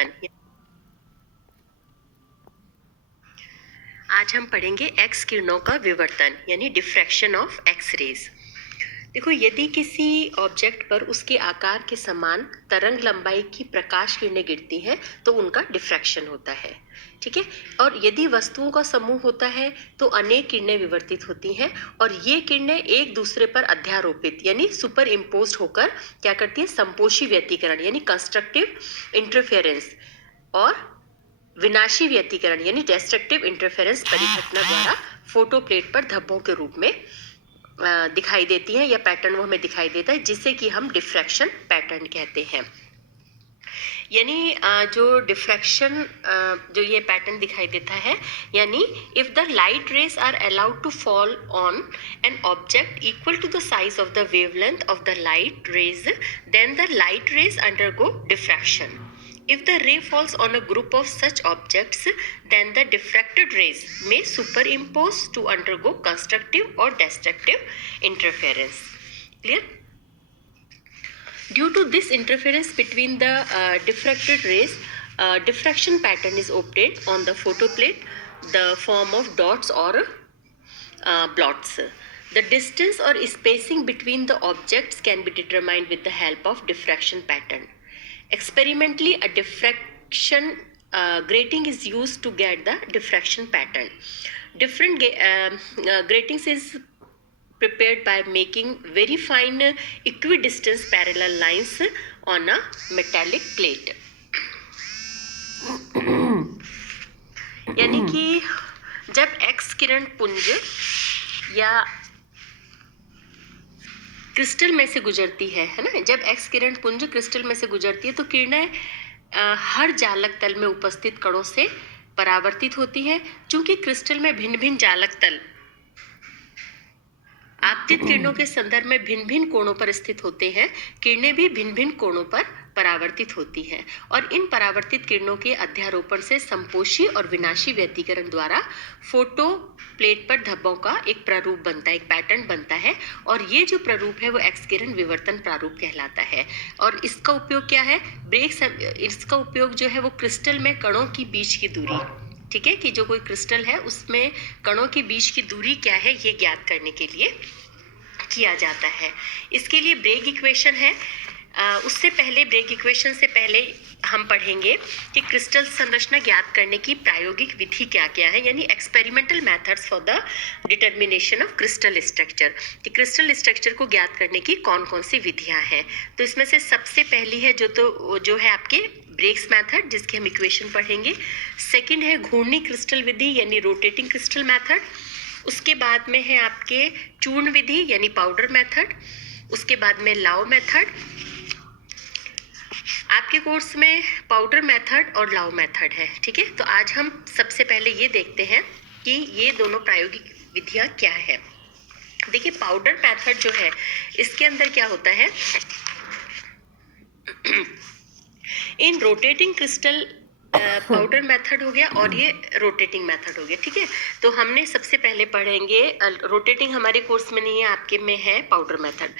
विवर्तन। आज हम पढ़ेंगे एक्स किरणों का विवर्तन यानी डिफ्रैक्शन ऑफ एक्स रेज। देखो, यदि किसी ऑब्जेक्ट पर उसके आकार के समान तरंग लंबाई की प्रकाश किरणें गिरती हैं तो उनका डिफ्रैक्शन होता है। ठीक है। और यदि वस्तुओं का समूह होता है तो अनेक किरणें विवर्तित होती हैं और ये किरणें एक दूसरे पर अध्यारोपित यानी सुपर इम्पोज्ड होकर क्या करती है, संपोषी व्यतिकरण यानी कंस्ट्रक्टिव इंटरफेरेंस और विनाशी व्यतिकरण यानी डिस्ट्रक्टिव इंटरफेरेंस परिघटना द्वारा फोटोप्लेट पर धब्बों के रूप में दिखाई देती है या पैटर्न वो हमें दिखाई देता है, जिसे कि हम डिफ्रैक्शन पैटर्न कहते हैं। यानी जो डिफ्रैक्शन जो ये पैटर्न दिखाई देता है, यानी if the light rays are allowed to fall on an object equal to the size of the wavelength of the light rays, then the light rays undergo diffraction. If the ray falls on a group of such objects, then the diffracted rays may superimpose to undergo constructive or destructive interference. Clear? Due to this interference between the diffracted rays, diffraction pattern is obtained on the photoplate, the form of dots or blots. The distance or spacing between the objects can be determined with the help of diffraction pattern. Experimentally, a diffraction grating is used to get the diffraction pattern. Different gratings is prepared by making very fine equidistant parallel lines on a metallic plate. यानी कि जब x किरण पुंज या crystal में से गुजरती है ना, जब एक्स किरण पुंज क्रिस्टल में से गुजरती है तो किरणें हर जालक तल में उपस्थित कणों से परावर्तित होती है। चूंकि क्रिस्टल में भिन्न भिन्न जालक तल आपतित किरणों के संदर्भ में भिन्न भिन्न कोणों पर स्थित होते हैं, किरणें भी भिन्न भिन्न कोणों पर परावर्तित होती हैं और इन परावर्तित किरणों के अध्यारोपण से संपोषी और विनाशी व्यतिकरण द्वारा फोटो प्लेट पर धब्बों का एक प्रारूप बनता है, एक पैटर्न बनता है और ये जो प्रारूप है वो एक्स किरण विवर्तन प्रारूप कहलाता है। और इसका उपयोग क्या है, इसका उपयोग जो है वो क्रिस्टल में कणों की बीच की दूरी, ठीक है, कि जो कोई क्रिस्टल है उसमें कणों के बीच की दूरी क्या है ये ज्ञात करने के लिए किया जाता है। इसके लिए ब्रेग इक्वेशन है। उससे पहले ब्रेग इक्वेशन से पहले हम पढ़ेंगे कि क्रिस्टल संरचना ज्ञात करने की प्रायोगिक विधि क्या क्या है, यानी experimental methods for the determination of crystal structure, कि क्रिस्टल स्ट्रक्चर को ज्ञात करने की कौन कौन सी विधियां हैं। तो इसमें से सबसे पहली है जो है आपके ब्रेग्स मेथड, जिसकी हम इक्वेशन पढ़ेंगे। सेकंड है घूर्णी क्रिस्टल विधि यानी रोटेटिंग क्रिस्टल मेथड। उसके बाद में है आपके चूर्ण विधि यानी पाउडर मेथड। उसके बाद में लाव मेथड। आपके कोर्स में पाउडर मेथड और लाव मेथड है, ठीक है। तो आज हम सबसे पहले ये देखते हैं कि ये दोनों प्रायोगिक विधियां क्या है। देखिए, पाउडर मेथड जो है इसके अंदर क्या होता है, इन रोटेटिंग क्रिस्टल पाउडर मेथड हो गया और ये रोटेटिंग मेथड हो गया, ठीक है। तो हमने सबसे पहले पढ़ेंगे, रोटेटिंग हमारे कोर्स में नहीं है, आपके में है पाउडर मेथड।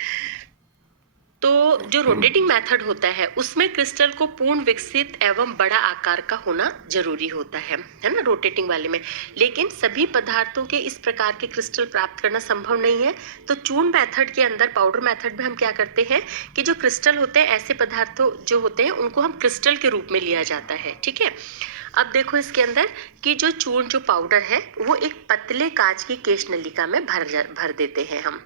तो जो रोटेटिंग मेथड होता है उसमें क्रिस्टल को पूर्ण विकसित एवं बड़ा आकार का होना जरूरी होता है ना, रोटेटिंग वाले में। लेकिन सभी पदार्थों के इस प्रकार के क्रिस्टल प्राप्त करना संभव नहीं है। तो चूर्ण मेथड के अंदर, पाउडर मेथड में हम क्या करते हैं कि जो क्रिस्टल होते हैं, ऐसे पदार्थों जो होते हैं उनको हम क्रिस्टल के रूप में लिया जाता है, ठीक है। अब देखो इसके अंदर कि जो चूर्ण, जो पाउडर है वो एक पतले कांच की केश नलिका में भर देते हैं हम।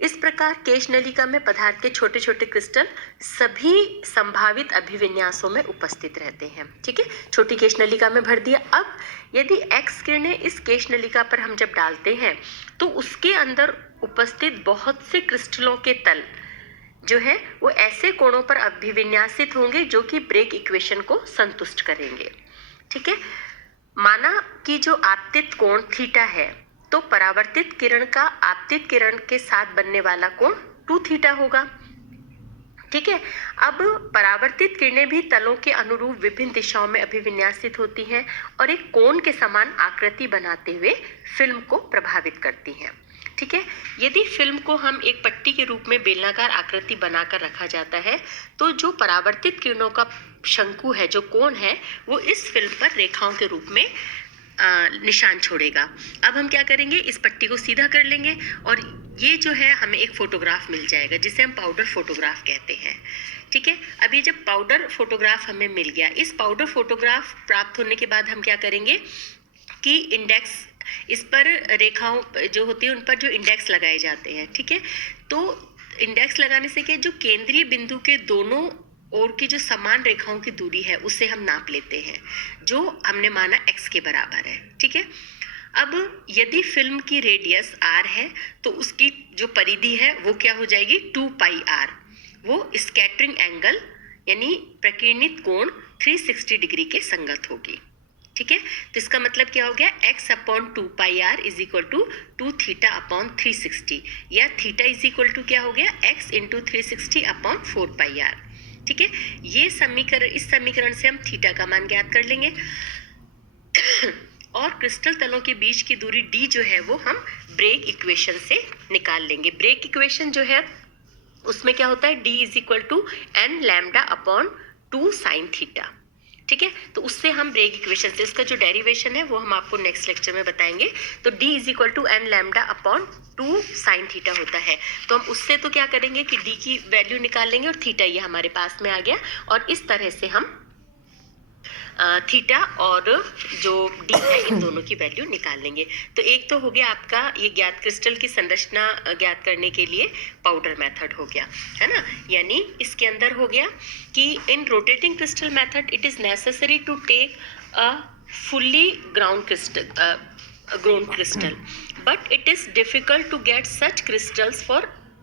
इस प्रकार केश नलिका में पदार्थ के छोटे छोटे क्रिस्टल सभी संभावित अभिविन्यासों में उपस्थित रहते हैं, ठीक है। छोटी केश नलिका में भर दिया। अब यदि एक्स किरणें इस केश नलिका पर हम जब डालते हैं तो उसके अंदर उपस्थित बहुत से क्रिस्टलों के तल जो है वो ऐसे कोणों पर अभिविन्यासित होंगे जो कि ब्रेग इक्वेशन को संतुष्ट करेंगे, ठीक है। माना कि जो आपतित कोण थीटा है तो परावर्तित किरण का आपतित किरण के साथ बनने वाला कोण 2 थीटा होगा, ठीक है। अब परावर्तित किरणें भी तलों के अनुरूप विभिन्न दिशाओं में अभिविन्यासित होती हैं और एक कोण के समान आकृति बनाते हुए फिल्म को प्रभावित करती हैं, ठीक है। यदि फिल्म को हम एक पट्टी के रूप में बेलनाकार आकृति बनाकर रखा जाता है तो जो परावर्तित किरणों का शंकु है, जो कोण है, वो इस फिल्म पर रेखाओं के रूप में निशान छोड़ेगा। अब हम क्या करेंगे, इस पट्टी को सीधा कर लेंगे और ये जो है हमें एक फोटोग्राफ मिल जाएगा जिसे हम पाउडर फोटोग्राफ कहते हैं। ठीक है। अब ये जब पाउडर फोटोग्राफ हमें मिल गया, इस पाउडर फोटोग्राफ प्राप्त होने के बाद हम क्या करेंगे कि इंडेक्स, इस पर रेखाओं जो होती है उन पर जो इंडेक्स लगाए जाते हैं। ठीक है। तो इंडेक्स लगाने से क्या, जो केंद्रीय बिंदु के दोनों ओर की जो समान रेखाओं की दूरी है उसे हम नाप लेते हैं, जो हमने माना x के बराबर है। ठीक है। अब यदि फिल्म की रेडियस r है तो उसकी जो परिधि है वो क्या हो जाएगी 2πr, वो स्कैटरिंग एंगल यानी प्रकीर्णित कोण 360 डिग्री के संगत होगी। ठीक है। तो इसका मतलब क्या हो गया, x upon 2πr is equal to 2 theta upon 360, या थीटा इज इक्वल टू क्या हो गया, x इंटू 360 अपॉन 4πr। ठीक है। ये समीकरण, इस समीकरण से हम थीटा का मान ज्ञात कर लेंगे और क्रिस्टल तलों के बीच की दूरी d जो है वो हम ब्रेग इक्वेशन से निकाल लेंगे। ब्रेग इक्वेशन जो है उसमें क्या होता है, d is equal to n lambda upon 2 sine theta. ठीक है। तो उससे हम ब्रेग इक्वेशन से, इसका जो डेरिवेशन है वो हम आपको नेक्स्ट लेक्चर में बताएंगे। तो d is equal to n lambda upon 2 sine theta होता है। तो हम उससे तो क्या करेंगे कि d की वैल्यू निकाल लेंगे और थीटा ये हमारे पास में आ गया, और इस तरह से हम थीटा और जो d है इन दोनों की वैल्यू निकाल लेंगे। तो एक तो हो गया आपका ये ज्ञात क्रिस्टल की संरचना ज्ञात करने के लिए पाउडर मेथड हो गया, है ना। यानी इसके अंदर हो गया कि in rotating crystal method it is necessary to take a fully ground crystal grown crystal, but it is difficult to get such crystals for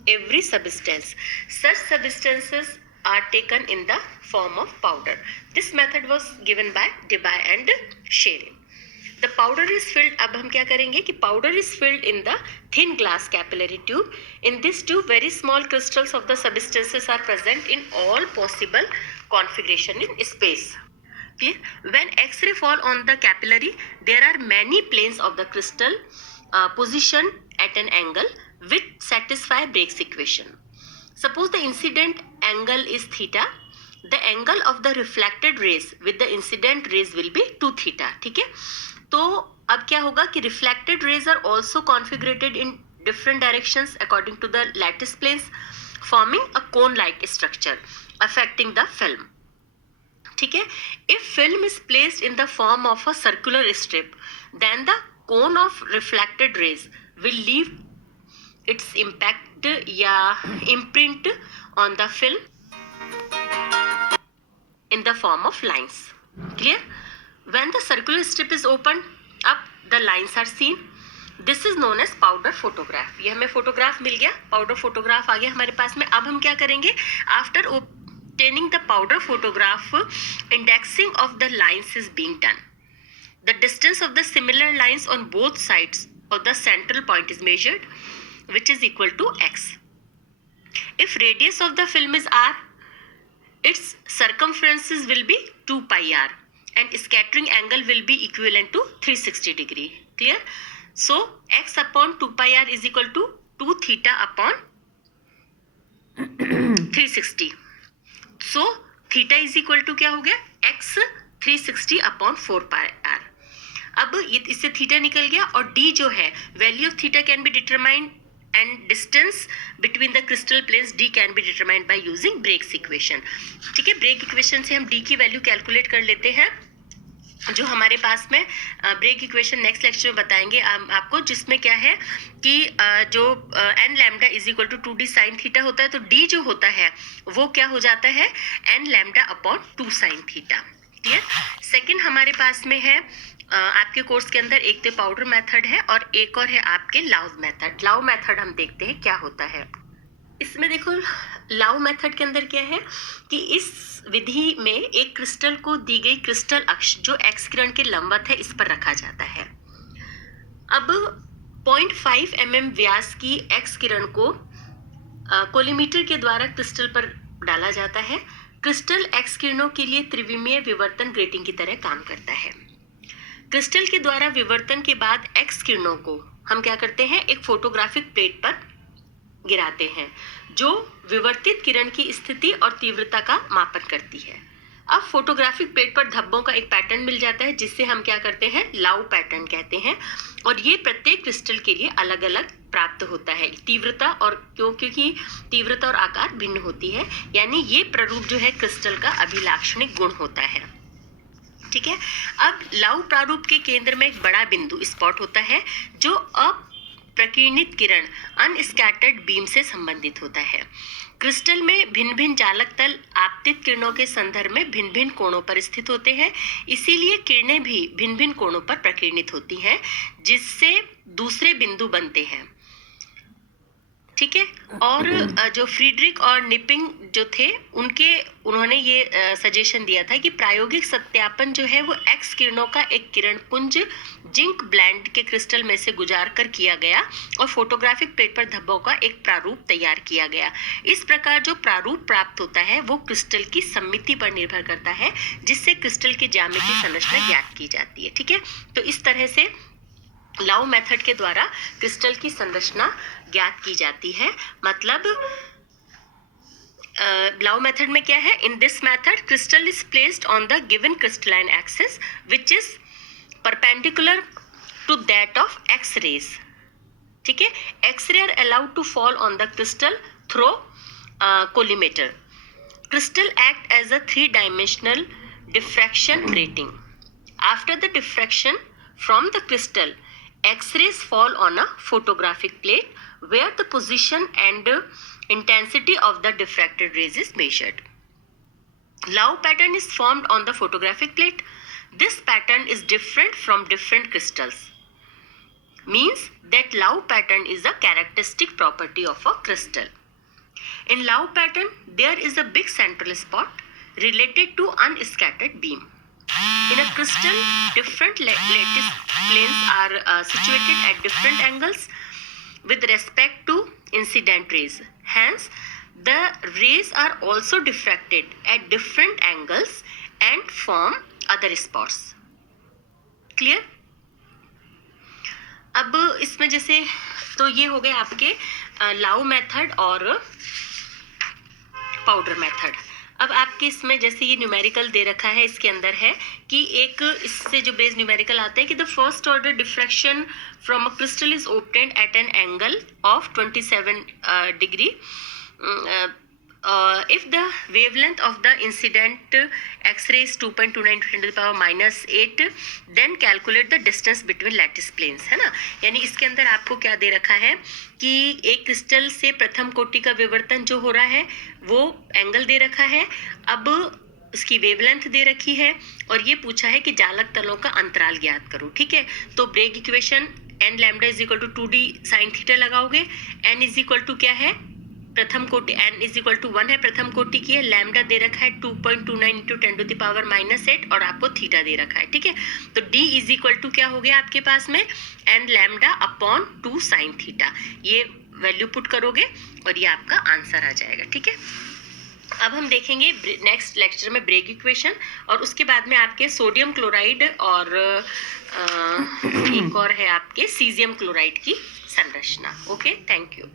every substance. Such substances are taken in the form of powder. This method was given by Debye and Sherin. The powder is filled, अब हम क्या करेंगे कि powder is filled in the thin glass capillary tube. In this tube, very small crystals of the substances are present in all possible configuration in space. Clear? When X-ray fall on the capillary, there are many planes of the crystal positioned at an angle which satisfy Brake's equation. Suppose the incident angle is theta, the angle of the reflected rays with the incident rays will be 2 theta. ठीक है। तो अब क्या होगा कि reflected rays are also configured in different directions according to the lattice planes, forming a cone-like structure affecting the film. ठीक है। If film is placed in the form of a circular strip, then the cone of reflected rays will leave its impact या imprint on the film in the form of lines. Clear? When the circular strip is opened up, the lines are seen. This is known as powder photograph. ये हमें photograph मिल गया, powder photograph आ गया हमारे पास में। अब हम क्या करेंगे, after obtaining the powder photograph, indexing of the lines is being done. The distance of the similar lines on both sides of the central point is measured, which is equal to x. If radius of the film is r, its circumferences will be 2 pi r and scattering angle will be equivalent to 360 degree. Clear? So x upon 2 pi r is equal to 2 theta upon 360. So theta is equal to क्या हो गया, x 360 upon 4 पाई r। अब इससे theta निकल गया और d जो है, value of theta can be determined and distance between the crystal planes d can be determined by using Bragg's equation. ठीक है। ब्रेग इक्वेशन से हम d की वैल्यू कैलकुलेट कर लेते हैं, जो हमारे पास में ब्रेग इक्वेशन नेक्स्ट लेक्चर में बताएंगे आपको, जिसमें क्या है कि जो n lambda is equal to 2d sine theta होता है, तो d जो होता है वो क्या हो जाता है n lambda upon 2 sine theta. Clear? Second हमारे पास में है आपके कोर्स के अंदर एक तो पाउडर मेथड है और एक और है आपके लाउ मेथड। लाउ मेथड हम देखते हैं क्या होता है। इसमें देखो लाउ मेथड के अंदर क्या है कि इस विधि में एक क्रिस्टल को दी गई क्रिस्टल अक्ष जो एक्स किरण के लंबवत है इस पर रखा जाता है। अब 0.5 mm व्यास की एक्स किरण को कोलीमीटर के द्वारा क्रिस्टल पर डाला जाता है। क्रिस्टल एक्स किरणों के लिए त्रिविमीय विवर्तन ग्रेटिंग की तरह काम करता है। क्रिस्टल के द्वारा विवर्तन के बाद एक्स किरणों को हम क्या करते हैं, एक फोटोग्राफिक प्लेट पर गिराते हैं जो विवर्तित किरण की स्थिति और तीव्रता का मापन करती है। अब फोटोग्राफिक प्लेट पर धब्बों का एक पैटर्न मिल जाता है जिससे हम क्या करते हैं, लाउ पैटर्न कहते हैं, और ये प्रत्येक क्रिस्टल के लिए अलग अलग प्राप्त होता है। तीव्रता और क्योंकि तीव्रता और आकार भिन्न होती है, यानी ये प्रारूप जो है क्रिस्टल का अभिलाक्षणिक गुण होता है। ठीक है, अब लाउ प्रारूप के केंद्र में एक बड़ा बिंदु स्पॉट होता है जो अप्रकीर्णित किरण अनस्कैटर्ड बीम से संबंधित होता है। क्रिस्टल में भिन्न भिन्न जालक तल आपतित किरणों के संदर्भ में भिन्न भिन्न कोणों पर स्थित होते हैं, इसीलिए किरणें भी भिन्न भिन्न कोणों पर प्रकीर्णित होती हैं जिससे दूसरे बिंदु बनते हैं। ठीक है, और जो फ्रीडरिक और निपिंग जो थे उन्होंने ये सजेशन दिया था कि प्रायोगिक सत्यापन जो है वो एक्स किरणों का एक किरण पुंज जिंक ब्लेंड के क्रिस्टल में से गुजार कर किया गया और फोटोग्राफिक प्लेट पर धब्बों का एक प्रारूप तैयार किया गया। इस प्रकार जो प्रारूप प्राप्त होता है वो क्रिस्टल की सममिति पर निर्भर करता है जिससे क्रिस्टल की ज्यामितीय संरचना ज्ञात की जाती है। ठीक है, तो इस तरह से लाउ मेथड के द्वारा क्रिस्टल की संरचना ज्ञात की जाती है। मतलब लाउ मेथड में क्या है, in this method crystal is placed on the given crystalline axis which is perpendicular to that of X rays. ठीक है, X ray are allowed to fall on the crystal through collimator. Crystal act as a 3-dimensional diffraction grating. After the diffraction from the crystal, X-rays fall on a photographic plate where the position and intensity of the diffracted rays is measured. Lau pattern is formed on the photographic plate. This pattern is different from different crystals. Means that Lau pattern is a characteristic property of a crystal. In Lau pattern, there is a big central spot related to unscattered beam. In a crystal, different lattice planes are situated at different angles with respect to incident rays. Hence, the rays are also diffracted at different angles and form other spots. Clear? अब इसमें जैसे तो ये हो गए आपके लाउ method और पाउडर मेथड। अब आपके इसमें जैसे ये न्यूमेरिकल दे रखा है, इसके अंदर है कि एक इससे जो बेस न्यूमेरिकल आता है कि the first order diffraction from a crystal is obtained at an angle of 27 degree if the wavelength of the incident X-ray is 2.29 to 10 to the power minus 8, then calculate the distance between lattice planes, है ना। यानी इसके अंदर आपको क्या दे रखा है कि एक क्रिस्टल से प्रथम कोटि का विवर्तन जो हो रहा है वो एंगल दे रखा है, अब उसकी वेवलेंथ दे रखी है और ये पूछा है कि जालक तलों का अंतराल ज्ञात करो। ठीक है, तो Bragg equation n lambda is equal to 2d sine theta लगाओगे। n इज इक्वल टू क्या है, प्रथम कोटि, n इज इक्वल टू 1 है, प्रथम कोटि की है, लैम्डा दे रखा है 2.29 into 10 to the power minus 8 और आपको थीटा दे रखा है। ठीक है, तो d इज इक्वल टू क्या हो गया आपके पास में, n lambda upon 2 sine theta. ये वैल्यू पुट करोगे और ये आपका आंसर आ जाएगा। ठीक है, अब हम देखेंगे नेक्स्ट लेक्चर में ब्रेग इक्वेशन और उसके बाद में आपके सोडियम क्लोराइड और एक और है आपके सीजियम क्लोराइड की संरचना। Okay, thank you.